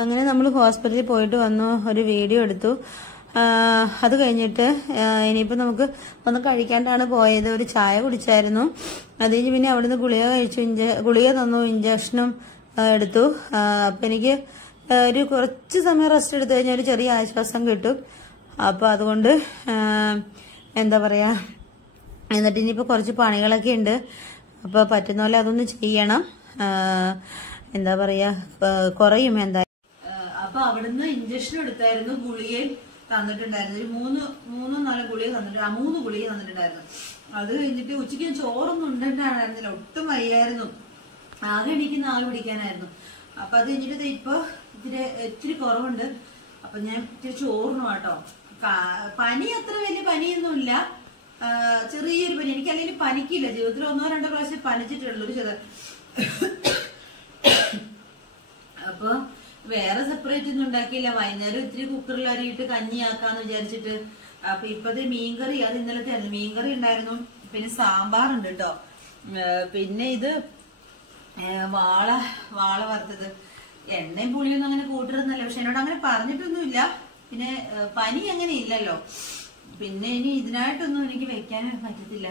അങ്ങനെ നമ്മൾ ഹോസ്പിറ്റലിൽ പോയിട്ട് വന്നു, ഒരു വീഡിയോ എടുത്തു. അത് കഴിഞ്ഞിട്ട് ഇനിയിപ്പോൾ നമുക്ക് ഒന്നും കഴിക്കാണ്ടാണ് പോയത്. ഒരു ചായ കുടിച്ചായിരുന്നു. അത് കഴിഞ്ഞ് പിന്നെ അവിടുന്ന് ഗുളിക കഴിച്ചു, ഗുളിക തന്നു, ഇഞ്ചക്ഷനും എടുത്തു. അപ്പം എനിക്ക് ഒരു കുറച്ച് സമയം റെസ്റ്റ് എടുത്തു കഴിഞ്ഞാൽ ഒരു ചെറിയ ആശ്വാസം കിട്ടും. അപ്പം അതുകൊണ്ട് എന്താ പറയാ, എന്നിട്ട് ഇനിയിപ്പോൾ കുറച്ച് പണികളൊക്കെ ഉണ്ട്. അപ്പോൾ പറ്റുന്ന പോലെ അതൊന്ന് ചെയ്യണം. എന്താ പറയാ, കുറയും എന്തായാലും. അപ്പൊ അവിടുന്ന് ഇഞ്ചക്ഷൻ എടുത്തായിരുന്നു, ഗുളികയും തന്നിട്ടുണ്ടായിരുന്നു. ഒരു മൂന്നോ നാലോ ഗുളിക തന്നിട്ട് 3 ഗുളിക തന്നിട്ടുണ്ടായിരുന്നു. അത് കഴിഞ്ഞിട്ട് ഉച്ചയ്ക്ക് ചോറൊന്നും ഉണ്ടായിരുന്നില്ല, ഒട്ടും വയ്യായിരുന്നു. ആകെ എനിക്ക് 4 പിടിക്കാനായിരുന്നു. അപ്പൊ അത് കഴിഞ്ഞിട്ട് ഇപ്പൊ ഇത്തിരി കുറവുണ്ട്. അപ്പൊ ഞാൻ ഇത്തിരി ചോറിനു കേട്ടോ. പനി അത്ര വലിയ പനിയൊന്നുമില്ല, ചെറിയൊരു പനി. എനിക്ക് അല്ലെങ്കിൽ പനിക്കില്ല, ജീവിതത്തിൽ 1-2 പ്രാവശ്യം പനിച്ചിട്ടുള്ളൂ ഒരു ചെറിയ. അപ്പൊ വേറെ സെപ്പറേറ്റ് ഒന്നും ഉണ്ടാക്കിയില്ല. വൈകുന്നേരം ഇത്തിരി കുക്കറിൽ അരിയിട്ട് കഞ്ഞിയാക്കാന്ന് വിചാരിച്ചിട്ട്. അപ്പൊ ഇപ്പത്തെ മീൻകറി, അത് ഇന്നലത്തെ ആയിരുന്നു. മീൻകറി ഉണ്ടായിരുന്നു, പിന്നെ സാമ്പാറുണ്ട് കേട്ടോ. പിന്നെ ഇത് വാള വറുത്തത്. എണ്ണയും പുളിയൊന്നും അങ്ങനെ കൂട്ടരുന്നല്ല, പക്ഷെ എന്നോട് അങ്ങനെ പറഞ്ഞിട്ടൊന്നുമില്ല. പിന്നെ പനി അങ്ങനെ ഇല്ലല്ലോ, പിന്നെ ഇനി ഇതിനായിട്ടൊന്നും എനിക്ക് വെക്കാനും പറ്റത്തില്ല.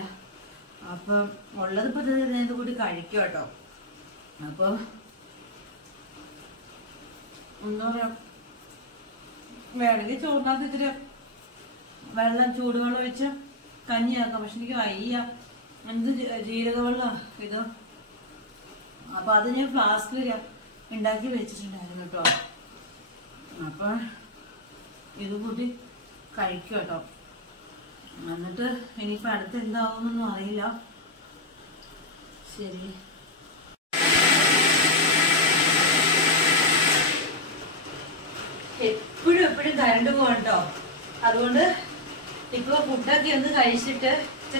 അപ്പൊ ഉള്ളതിപ്പോ ഇത് കൂടി കഴിക്കും കേട്ടോ. അപ്പൊ എന്താ പറയാ, വേണമെങ്കിൽ ചോറിനകത്ത് ഇത്തിരി ചൂടുവെള്ളം ഒഴിച്ച് കഞ്ഞിയാക്കാം. പക്ഷെ എനിക്ക് വയ്യ, എന്ത് ജീരകവെള്ളം ഇത്. അപ്പൊ അത് ഞാൻ ഫ്ലാസ്കിൽ ഉണ്ടാക്കി വെച്ചിട്ടുണ്ടായിരുന്നു കേട്ടോ. അപ്പൊ ഇത് കൂട്ടി കഴിക്കും കേട്ടോ. എന്നിട്ട് ഇനിയിപ്പോ അടുത്ത് എന്താവുന്നൊന്നും അറിയില്ല. ശരി, എപ്പോഴും കരണ്ട് പോകട്ടോ. അതുകൊണ്ട് ഇപ്പൊ ഫുഡൊക്കെ ഒന്ന് കഴിച്ചിട്ട്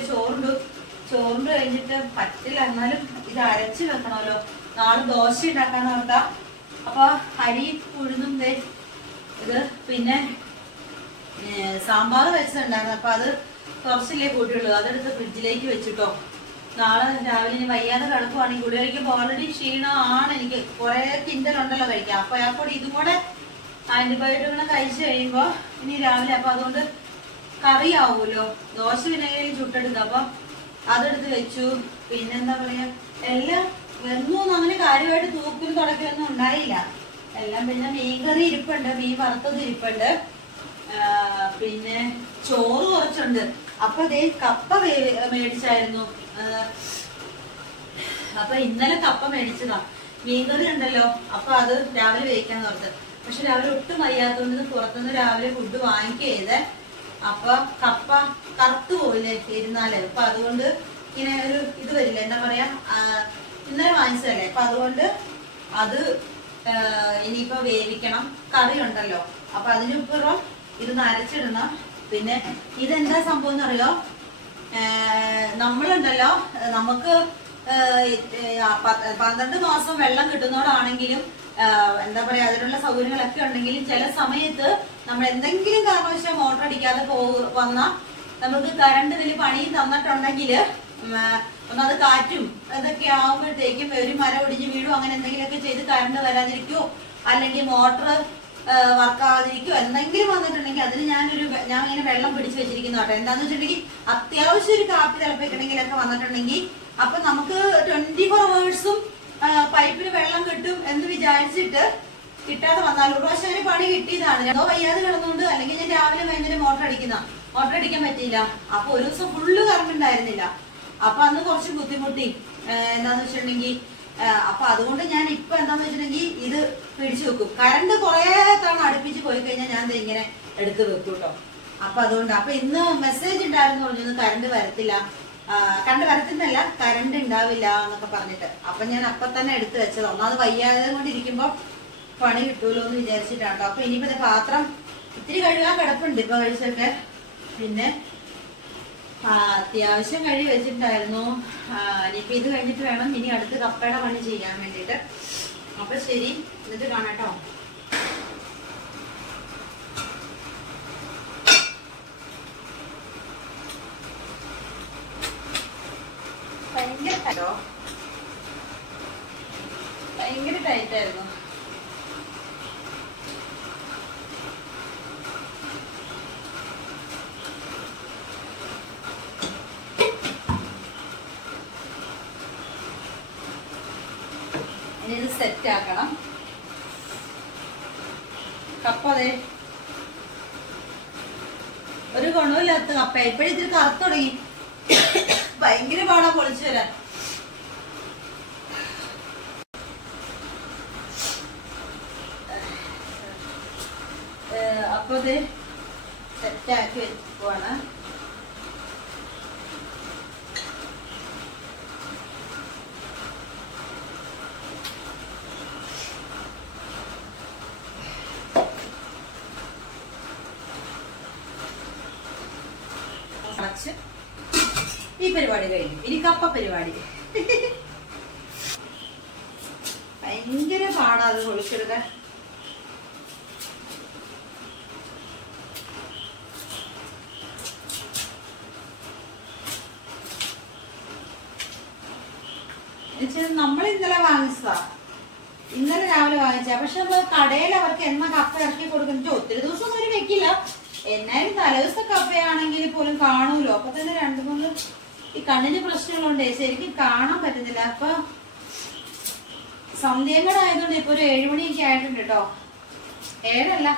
ചോറുണ്ട് കഴിഞ്ഞിട്ട് പറ്റില്ല. എന്നാലും ഇത് അരച്ച് വെക്കണമല്ലോ, നാളെ ദോശ ഉണ്ടാക്കാന്ന് ഓർത്താ. അപ്പൊ അരി ഉഴുന്നും ഇത് പിന്നെ സാമ്പാർ വെച്ചിട്ടുണ്ടായിരുന്നു. അപ്പൊ അത് കുറച്ചില്ലേ കൂട്ടിയുള്ളൂ, അതെടുത്ത് ഫ്രിഡ്ജിലേക്ക് വെച്ചിട്ടോ. നാളെ രാവിലെ ഇനി വയ്യാതെ കിടക്കുവാണെങ്കിൽ ഗുളിക കഴിക്കുമ്പോ ഓൾറെഡി ക്ഷീണമാണ് എനിക്ക്, കുറെ കിൻഡലുണ്ടല്ലോ കഴിക്കാം. അപ്പൊ അയാൾക്കൂടെ ഇതും കൂടെ ആന്റിബയോട്ടിക്കുകളും കഴിച്ചു കഴിയുമ്പോ ഇനി രാവിലെ, അപ്പൊ അതുകൊണ്ട് കറിയാവൂലോ. ദോശ വിനഗിരിയിൽ ചുട്ടെടുക്കുക. അപ്പൊ അതെടുത്ത് വെച്ചു. പിന്നെന്താ പറയാ, എല്ലാം വെറും അങ്ങനെ കാര്യമായിട്ട് തൂക്കിലും തുടക്കൊന്നും ഉണ്ടായില്ല. എല്ലാം പിന്നെ മീൻകറി ഇരിപ്പുണ്ട്, മീൻ വറുത്തത് ഇരിപ്പുണ്ട്, പിന്നെ ചോറ് കുറച്ചുണ്ട്. അപ്പൊ അതേ കപ്പ മേടിച്ചായിരുന്നു. അപ്പൊ ഇന്നലെ കപ്പ മേടിച്ചതാ. മീൻകറി ഉണ്ടല്ലോ, അപ്പൊ അത് രാവിലെ വേവിക്കാന്ന് ഓർത്ത്. പക്ഷെ രാവിലെ ഒട്ടും വയ്യാത്തതുകൊണ്ട് പുറത്തുനിന്ന് രാവിലെ ഫുഡ് വാങ്ങിക്കരുത്. അപ്പൊ കപ്പ കറുത്തു പോവില്ലേ ഇരുന്നാല്. അപ്പൊ അതുകൊണ്ട് ഇങ്ങനെ ഒരു ഇത് വരില്ല, എന്താ പറയാ, ഇന്നലെ വാങ്ങിച്ചതല്ലേ. അപ്പൊ അതുകൊണ്ട് അത് ഇനിയിപ്പോ വേവിക്കണം. കറി ഉണ്ടല്ലോ, അപ്പൊ അതിനിപ്പുറം ഇത് നരച്ചിടണം. പിന്നെ ഇതെന്താ സംഭവം എന്നറിയോ, നമ്മളുണ്ടല്ലോ, നമുക്ക് 12 മാസം വെള്ളം കിട്ടുന്നോടാണെങ്കിലും എന്താ പറയാ, അതിനുള്ള സൗകര്യങ്ങളൊക്കെ ഉണ്ടെങ്കിലും ചില സമയത്ത് നമ്മൾ എന്തെങ്കിലും കാരണവശാൽ മോട്ടർ അടിക്കാതെ വന്നാൽ നമുക്ക് കറണ്ട് വലിയ പണിയും തന്നിട്ടുണ്ടെങ്കിൽ ഒന്നത് കാറ്റും ഇതൊക്കെ ആവുമ്പോഴത്തേക്കും ഒരു മരം ഒടിഞ്ഞ് വീഴും, അങ്ങനെ എന്തെങ്കിലുമൊക്കെ ചെയ്ത് കറണ്ട് വരാതിരിക്കോ അല്ലെങ്കിൽ മോട്ടർ വർക്കാവാതിരിക്കോ എന്തെങ്കിലും വന്നിട്ടുണ്ടെങ്കിൽ അതിന് ഞാൻ ഇങ്ങനെ വെള്ളം പിടിച്ചു വെച്ചിരിക്കുന്നു കേട്ടോ. എന്താന്ന് വെച്ചിട്ടുണ്ടെങ്കിൽ അത്യാവശ്യം ഒരു കാപ്പി തിളപ്പിക്കണമെങ്കിലൊക്കെ വന്നിട്ടുണ്ടെങ്കിൽ അപ്പൊ നമുക്ക് 24 hours പൈപ്പിന് വെള്ളം കിട്ടും എന്ന് വിചാരിച്ചിട്ട് കിട്ടാതെ വന്നാൽ ഒരു പ്രാവശ്യം അതിന് പണി കിട്ടിയതാണ്. എന്തോ വയ്യാതെ കിടന്നുകൊണ്ട്, അല്ലെങ്കിൽ ഞാൻ രാവിലെ വൈകുന്നേരം മോട്ടർ അടിക്കാൻ പറ്റിയില്ല. അപ്പൊ ഒരു ദിവസം ഫുള്ള് കറണ്ട് ഉണ്ടായിരുന്നില്ല. അപ്പൊ അന്ന് കുറച്ച് ബുദ്ധിമുട്ടി. എന്താന്ന് വെച്ചിട്ടുണ്ടെങ്കിൽ അപ്പൊ അതുകൊണ്ട് ഞാൻ ഇപ്പൊ എന്താന്ന് വെച്ചിട്ടുണ്ടെങ്കിൽ ഇത് പിടിച്ചു വെക്കും. കറണ്ട് കുറെ തവണ അടുപ്പിച്ച് പോയി കഴിഞ്ഞാൽ ഞാൻ ഇങ്ങനെ എടുത്ത് വെക്കും കേട്ടോ. അപ്പൊ അതുകൊണ്ട് അപ്പൊ ഇന്ന് മെസ്സേജ് ഉണ്ടായിരുന്നു, പറഞ്ഞു കറണ്ട് വരത്തില്ല, കറണ്ട് ഉണ്ടാവില്ല എന്നൊക്കെ പറഞ്ഞിട്ട്. അപ്പൊ ഞാൻ അപ്പൊ തന്നെ എടുത്തു വെച്ചത്. ഒന്നാമത് വയ്യാതെ കൊണ്ടിരിക്കുമ്പോ പണി കിട്ടൂലോ എന്ന് വിചാരിച്ചിട്ടാണ്. അപ്പൊ ഇനിയിപ്പോ പാത്രം ഇത്തിരി കഴുകാൻ കിടപ്പുണ്ട് ഇപ്പൊ കഴിച്ചൊക്കെ. പിന്നെ അത്യാവശ്യം കഴുകി വെച്ചിട്ടുണ്ടായിരുന്നു. ഇനിയിപ്പോ ഇത് കഴിഞ്ഞിട്ട് വേണം ഇനി അടുത്ത് കപ്പയുടെ പണി ചെയ്യാൻ വേണ്ടിട്ട്. അപ്പൊ ശരി, എന്നിട്ട് കാണാട്ടോ. ഭയങ്കര ടൈറ്റായിരുന്നു. സോഫ്റ്റ് ആക്കണം. കപ്പ അതെ ഒരു ഗുണമില്ലാത്ത കപ്പ. ഇപ്പഴും ഇതിൽ കറുത്തു തുടങ്ങി. ഭയങ്കര പാടാ പൊളിച്ചു വരാൻ. അപ്പൊ ഇത് സെറ്റാക്കി വെക്കുവാണ്. ഈ പരിപാടി കഴിഞ്ഞു. ഇനി കപ്പ പരിപാടി. ഭയങ്കര പാടാ അത് പൊളിച്ചെടുക്കാൻ. നമ്മൾ ഇന്നലെ വാങ്ങിച്ചതാ. ഇന്നലെ രാവിലെ വാങ്ങിച്ച. പക്ഷെ നമ്മള് കടയിൽ അവർക്ക് എന്ന കപ്പ ഇറക്കി കൊടുക്കുന്നത് ഒത്തിരി ദിവസം ഒന്നും വെക്കില്ല. എന്നാലും തലേദിവസ കപ്പയാണെങ്കിൽ പോലും കാണൂലോ. അപ്പൊ തന്നെ 2-3 ഈ കണ്ണിന് പ്രശ്നങ്ങളുണ്ടേ ശരിക്കും കാണാൻ പറ്റുന്നില്ല. അപ്പൊ സന്ധ്യങ്ങൾ ആയതുകൊണ്ട് ഇപ്പൊ ഒരു 7 മണിയൊക്കെ ആയിട്ടുണ്ട് കേട്ടോ. 7 അല്ല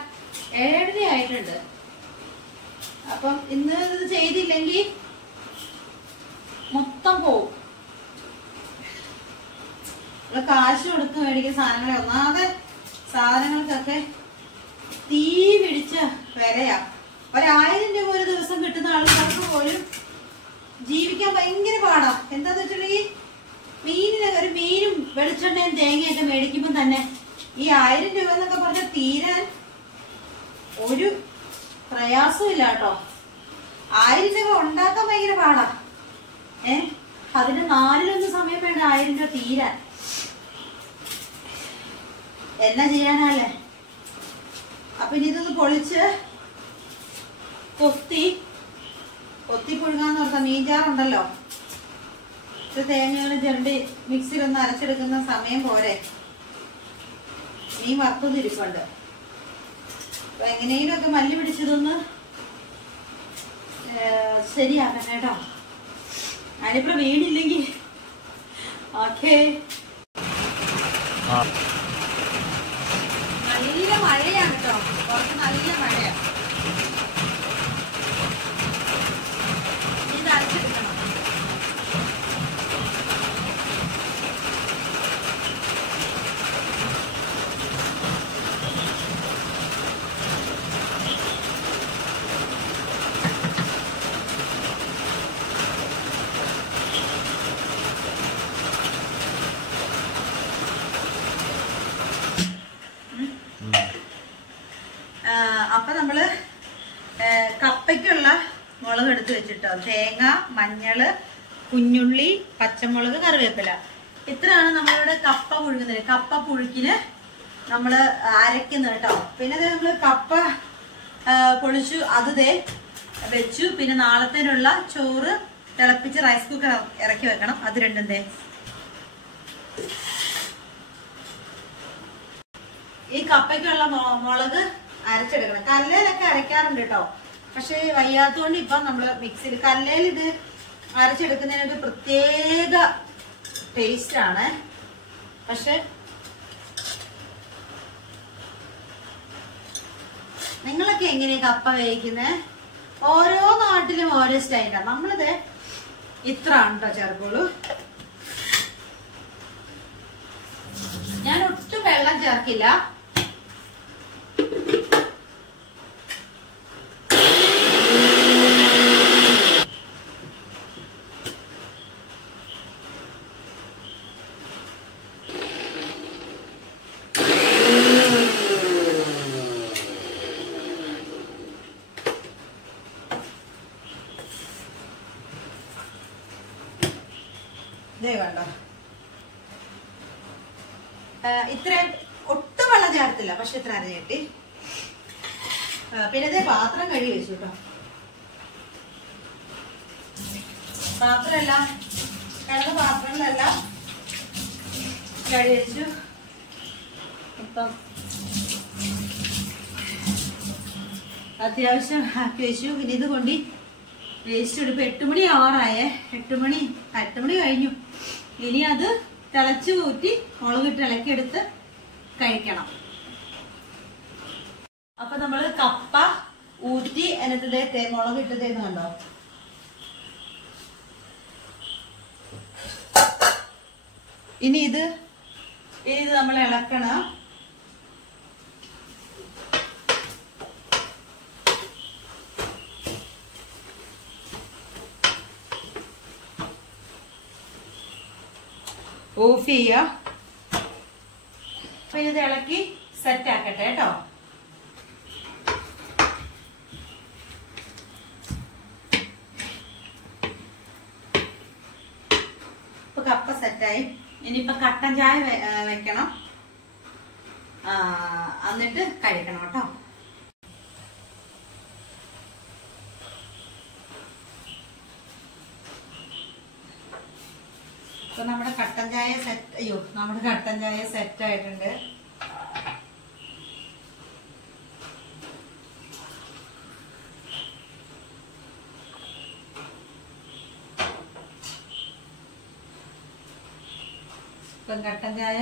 7:30 ആയിട്ടുണ്ട്. അപ്പം ഇന്ന് ഇത് ചെയ്തില്ലെങ്കിൽ മൊത്തം പോവും. കാശ് കൊടുത്ത് മേടിക്കുന്ന സാധനങ്ങളെ ഒന്നാമത് സാധനങ്ങൾക്കൊക്കെ തീ പിടിച്ച വിലയാ. 1000 രൂപ ഒരു ദിവസം കിട്ടുന്ന ആൾക്കാർക്ക് പോലും ജീവിക്കാൻ ഭയങ്കര പാടാ. എന്താന്ന് വെച്ചിട്ടുണ്ടെങ്കിൽ ഒരു മീനും വെളിച്ചെണ്ണയും തേങ്ങയൊക്കെ മേടിക്കുമ്പോൾ തന്നെ ഈ 1000 രൂപ എന്നൊക്കെ പറഞ്ഞാൽ തീരാൻ ഒരു പ്രയാസവും ഇല്ല കേട്ടോ. 1000 രൂപ ഉണ്ടാക്കാൻ ഭയങ്കര പാടാ. അതിന് 4-1 സമയം വേണ്ട 1000 രൂപ തീരാൻ. എന്നാ ചെയ്യാനല്ലേ. അപ്പൊ ഇനി ഇതൊന്ന് പൊളിച്ച് കൊത്തി പുഴുങ്ങാന്ന് പറഞ്ഞ മീൻചാറുണ്ടല്ലോ. തേങ്ങകളും ചെണ്ടി മിക്സിയിലൊന്ന് അരച്ചെടുക്കുന്ന സമയം പോരെ. മീൻ വറുത്തിരിപ്പുണ്ട്. അപ്പൊ എങ്ങനെയും ഒക്കെ മല്ലി പിടിച്ചതൊന്ന് ശരിയാക്കണം കേട്ടോ. ഞാനിപ്പോ വീണില്ലെങ്കിൽ ഓക്കേ. നല്ല മഴയാണ് കേട്ടോ. പുറത്ത് നല്ല മഴയാണ്. ഇത് അരച്ചെടുക്കണം. അപ്പൊ നമ്മള് കപ്പയ്ക്കുള്ള മുളക് എടുത്ത് വെച്ചിട്ടോ. തേങ്ങ, മഞ്ഞള്, കുഞ്ഞുള്ളി, പച്ചമുളക്, കറിവേപ്പില. ഇത്രയാണ് നമ്മളിവിടെ കപ്പ പുഴുങ്ങുന്നത്. കപ്പ പുഴുക്കിന് നമ്മള് അരയ്ക്കുന്നത് കേട്ടോ. പിന്നെ നമ്മള് കപ്പ പൊളിച്ചു അത് വെച്ചു. പിന്നെ നാളത്തേനുള്ള ചോറ് തിളപ്പിച്ച് റൈസ് കുക്കർ ഇറക്കി വെക്കണം. അത് രണ്ടും ഈ കപ്പയ്ക്കുള്ള മുളക് അരച്ചെടുക്കണം. കല്ലേലൊക്കെ അരയ്ക്കാറുണ്ട് കേട്ടോ. പക്ഷെ വയ്യാത്തതുകൊണ്ട് ഇപ്പൊ നമ്മള് മിക്സിയിൽ കല്ലേൽ ഇത് അരച്ചെടുക്കുന്നതിനൊരു പ്രത്യേക ടേസ്റ്റ് ആണ്. പക്ഷെ നിങ്ങളൊക്കെ എങ്ങനെയാ കപ്പ വേവിക്കുന്നത്? ഓരോ നാട്ടിലും ഓരോ സ്റ്റൈലാണ്. നമ്മളിത് ഇത്ര ഉണ്ടോ ചേർക്കുള്ളൂ. ഞാൻ ഒട്ടും വെള്ളം ചേർക്കില്ല. വേണ്ട ഇത്രയും ഒട്ടും വെള്ളം ചേർത്തില്ല. പക്ഷെ ഇത്ര അരഞ്ഞിട്ടി. പിന്നെ പാത്രം കഴുകി വെച്ചു കേട്ടോ. പാത്രമെല്ലാം കിടന്ന പാത്രങ്ങളെല്ലാം കഴുകി വെച്ചു. ഇപ്പം അത്യാവശ്യം ആക്കി വെച്ചു. ഇനി ഇത് കൊണ്ട് വേസ്റ്റ് എടുപ്പ്. 8 മണി ആവാറായേ. 8 മണി കഴിഞ്ഞു. ഇനി അത് തിളച്ചു കൂട്ടി മുളകിട്ട് ഇളക്കിയെടുത്ത് കഴിക്കണം. അപ്പൊ നമ്മള് കപ്പ ഊറ്റി എന്നിട്ട് മുളക് ഇട്ടതേന്ന് കണ്ടോ. ഇനി ഇത് നമ്മൾ ഇളക്കണം. ഓഫ് ചെയ്യുക. അപ്പൊ ഇത് ഇളക്കി സെറ്റ് ആക്കട്ടെ കേട്ടോ. ഇപ്പൊ കപ്പ സെറ്റായി. ഇനിയിപ്പൊ കട്ടൻ ചായ വെക്കണം, എന്നിട്ട് കഴിക്കണം കേട്ടോ. ഇപ്പൊ നമ്മുടെ കട്ടൻ ചായ സെറ്റ് ആയിട്ടുണ്ട്. ഇപ്പം കട്ടൻ ചായ,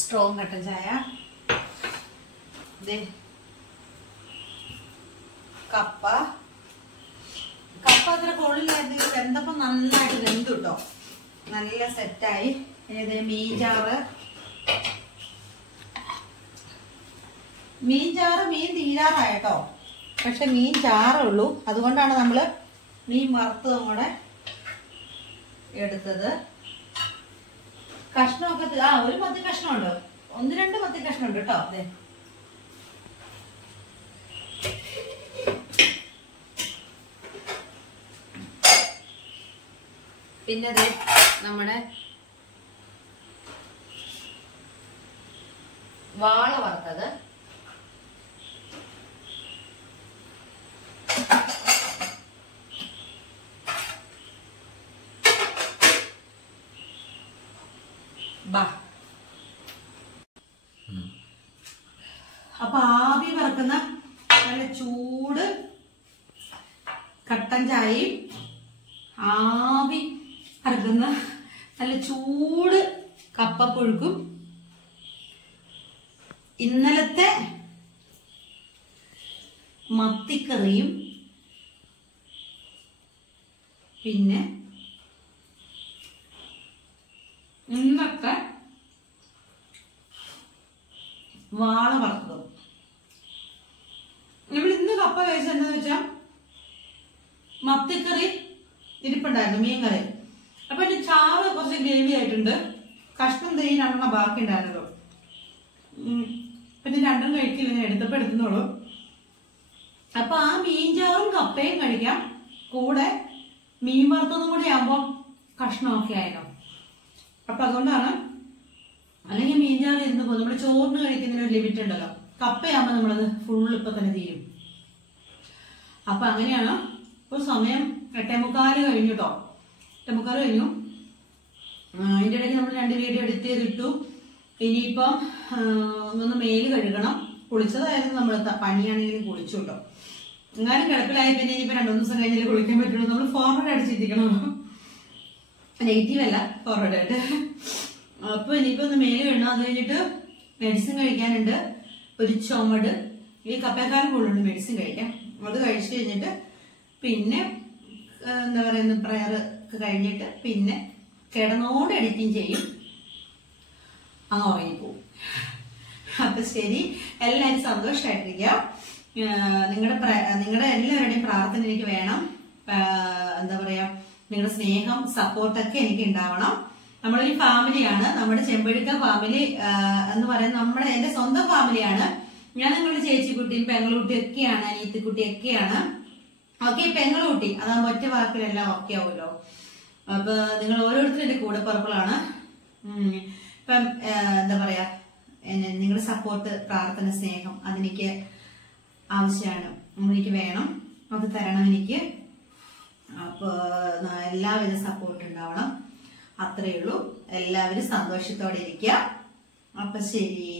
സ്ട്രോങ് കട്ടൻ ചായ. കപ്പ അത്ര കൊള്ളില്ലായിരുന്നു, വെന്തപ്പം നന്നായിട്ട് വെന്തു കേട്ടോ, നല്ല സെറ്റായി. ഇത് മീൻചാറ് മീൻ തീരാറായിട്ടോ, പക്ഷെ മീൻ ചാറേ ഉള്ളൂ. അതുകൊണ്ടാണ് നമ്മള് മീൻ വറുത്തതും കൂടെ എടുത്തത്. കഷ്ണമൊക്കെ ഒരു മത്തി കഷ്ണമുണ്ട്, 1-2 മത്തി കഷ്ണമുണ്ട് കേട്ടോ. അതെ, പിന്നെ നമ്മുടെ വാള വറുത്തത്, അപ്പൊ ആവി വറക്കുന്ന നല്ല ചൂട് കട്ടൻ ചായയും ആവി വറക്കുന്ന നല്ല ചൂട് കപ്പപ്പുഴുക്കും ഇന്നലത്തെ മത്തിക്കറിയും പിന്നെ ഇന്നത്തെ വാള വറുത്തതും. നമ്മൾ ഇന്ന് കപ്പ കഴിച്ചെന്ന് വെച്ചാൽ മത്തിക്കറി ഇരിപ്പുണ്ടായിരുന്നു, മീൻകറി. അപ്പൊ എന്റെ ചാറ് കുറച്ച് ഗ്രേവി ആയിട്ടുണ്ട്, കഷ്ണം തേയില 2 ബാക്കി ഉണ്ടായിരുന്നല്ലോ. പിന്നെ 2 കഴിക്കില്ല, ഞാൻ എടുത്തപ്പോ എടുത്തുന്നുള്ളൂ. അപ്പൊ ആ മീൻചാറും കപ്പയും കഴിക്കാം, കൂടെ മീൻ വറുത്തതും കൂടി ആകുമ്പോ കഷ്ണമൊക്കെ ആയല്ലോ. അപ്പൊ അതുകൊണ്ടാണ്, അല്ലെങ്കിൽ മീൻചാറ് ഇരുന്ന് പോകും. നമ്മള് ചോറിന് കഴിക്കുന്നതിന് ഒരു ലിമിറ്റ് ഉണ്ടല്ലോ, കപ്പയാകുമ്പോ നമ്മളത് ഫുൾ ഇപ്പൊ തന്നെ തീരും. അപ്പൊ അങ്ങനെയാണ്. ഇപ്പൊ സമയം 8:45 കഴിഞ്ഞു കേട്ടോ, 8:45 കഴിഞ്ഞു. അതിന്റെ ഇടയ്ക്ക് നമ്മൾ 2 വീഡിയോ എഡിറ്റ് ചെയ്തിട്ടു. ഇനിയിപ്പം ഒന്ന് മേല് കഴുകണം. കുളിച്ചതായിരുന്നു, നമ്മൾ പനിയാണെങ്കിലും കുളിച്ചു കേട്ടോ. എങ്ങാനും കിടപ്പിലായി പിന്നെ ഇനിയിപ്പോ 2-3 ദിവസം കഴിഞ്ഞാൽ കുളിക്കാൻ പറ്റുള്ളൂ. നമ്മൾ ഫോർവേഡ് അടിച്ചിരിക്കണം, നെഗറ്റീവ് അല്ല, ഫോർവേഡ് ആയിട്ട്. അപ്പൊ ഇനിയിപ്പോ ഒന്ന് മേല് കഴുകണം. അത് കഴിഞ്ഞിട്ട് മെഡിസിൻ കഴിക്കാനുണ്ട്, ഒരു ചുമട്. ഈ കപ്പേക്കാലം കൂടുതലുണ്ട് മെഡിസിൻ കഴിക്കാം. അത് കഴിച്ചു കഴിഞ്ഞിട്ട് പിന്നെ എന്താ പറയുന്ന പ്രയർ കഴിഞ്ഞിട്ട് പിന്നെ കിടന്നോട് എഡിറ്റിങ് ചെയ്യും, അങ്ങ് ഉറങ്ങിപ്പോവും. അപ്പൊ ശരി, എല്ലാവരും സന്തോഷമായിട്ടിരിക്കുക. നിങ്ങളുടെ എല്ലാവരുടെയും പ്രാർത്ഥന എനിക്ക് വേണം. എന്താ പറയാ, നിങ്ങളുടെ സ്നേഹം സപ്പോർട്ടൊക്കെ എനിക്ക് ഉണ്ടാവണം. നമ്മളൊരു ഫാമിലിയാണ്, നമ്മുടെ ചെമ്പഴുക്ക ഫാമിലി എന്ന് പറയുന്നത് എന്റെ സ്വന്തം ഫാമിലിയാണ്. ഞാൻ നിങ്ങളുടെ ചേച്ചിക്കുട്ടിയും പെങ്ങളുട്ടിയും ഒക്കെയാണ്, അനിയത്തിക്കുട്ടിയൊക്കെയാണ്. ഓക്കെ, പെങ്ങളുട്ടി അതാകുമ്പോ ഒറ്റ വാക്കിലെല്ലാം ഓക്കെ ആവുമല്ലോ. അപ്പൊ നിങ്ങൾ ഓരോരുത്തരും എന്റെ കൂടെ പറപ്പിളാണ്. ഇപ്പം എന്താ പറയാ, നിങ്ങളുടെ സപ്പോർട്ട്, പ്രാർത്ഥന, സ്നേഹം അതെനിക്ക് ആവശ്യമാണ്, എനിക്ക് വേണം, അത് തരണം എനിക്ക്. അപ്പൊ എല്ലാവിധ സപ്പോർട്ട് ഉണ്ടാവണം, അത്രയേ ഉള്ളൂ. എല്ലാവരും സന്തോഷത്തോടെ ഇരിക്കുക. അപ്പൊ ശരി.